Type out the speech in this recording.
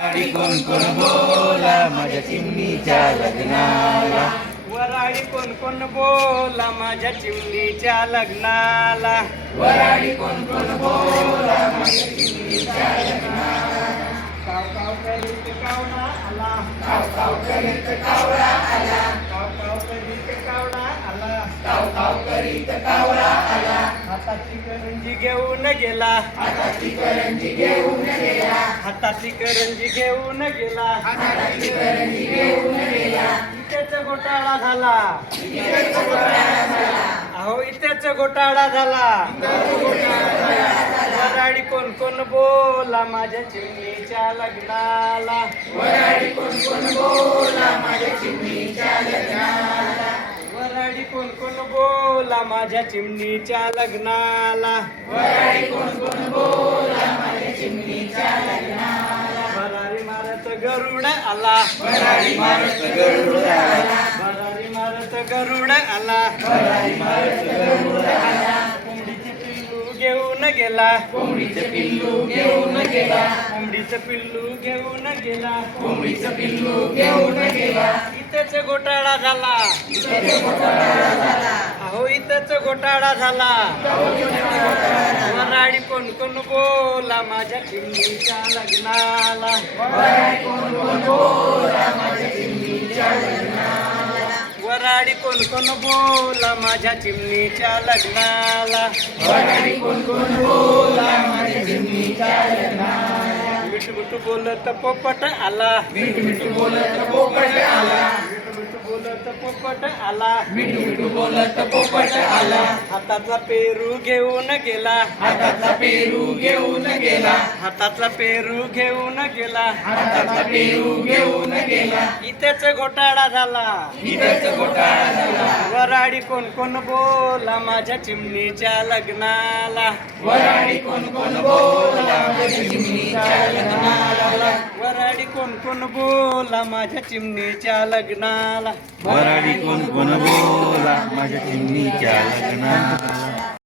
वराडी कोण कोण बोला माझ्या चिमणीच्या लग्नाला. वराडी कोण कोण बोला माझ्या चिमणीच्या लग्नाला. वराडी कोण कोण बोला माझ्या चिमणीच्या लग्नाला. काव काव करीत कावडा आला. काव काव करीत कावळा आला. काव काव करीत कावडा आला. काव काव करीत कावळा आला. हाताची करंजी घेऊन गेला. हाताची करंजी घेऊन गेला. हाताची करंजी घेऊन गेला. हाताची करंजी घेऊन गेला. इथेच घोटाळा झाला. इथेच घोटाळा झाला. अहो इथेच घोटाळा झाला. वराडी कोण कोण बोला माझ्या चिमणीच्या लग्नाला. वराडी कोण कोण बोला माझ्या चिमणीच्या लग्नाला. वराडी कोण कोण बोला माझ्या चिमणीच्या लग्नाला. वराडी कोण कोण बोला माझ्या चिमणीच्या लग्नाला. भरारी मारत गरुड आला. वराडी मारत गरुड आला. भरारी मारत गरुड आला. वराडी मारत गरुड आला. कोंबडीचे पिल्लू घेऊन गेला. कोंबडीचं पिल्लू घेऊन गेला. कोंबडीचं पिल्लू घेऊन गेला. कोंबडीचं पिल्लू घेऊन गेला. इथेच घोटाळा झाला. इथेच घोटाळा झाला. अहो इथेच घोटाळा झाला. वराडी कोण कोण बोला माझ्या चिमणीच्या लग्नाला. वराडी कोण कोण बोला माझ्या चिमणीच्या लग्नाला. वराडी कोण कोण बोला माझ्या चिमणीच्या लग्नाला. वराडी कोण कोण बोला माझ्या चिमणीच्या लग्नाला. मिठमिठ बोलत पोपट आला. मिठ मिठ बोलत पोपट आला. मिठमिठ बोलत पोपट आला. मिठ मिठ बोलत पोपट आला. हातातला पेरू घेऊन गेला. हातातला पेरू घेऊन गेला. हातातला पेरू घेऊन गेला. हातातला पेरू घेऊन गेला. इथेच घोटाळा झाला. इथेच घोटाळा झाला. वराडी कोण कोण बोला माझ्या चिमणीच्या लग्नाला. वराडी कोण कोण बोला माझ्या चिमणीच्या लग्नाला. वराडी कोण कोण बोला माझ्या चिमणीच्या लग्नाला. वराडी कोण कोण बोला माझ्या चिमणीच्या लग्नाला.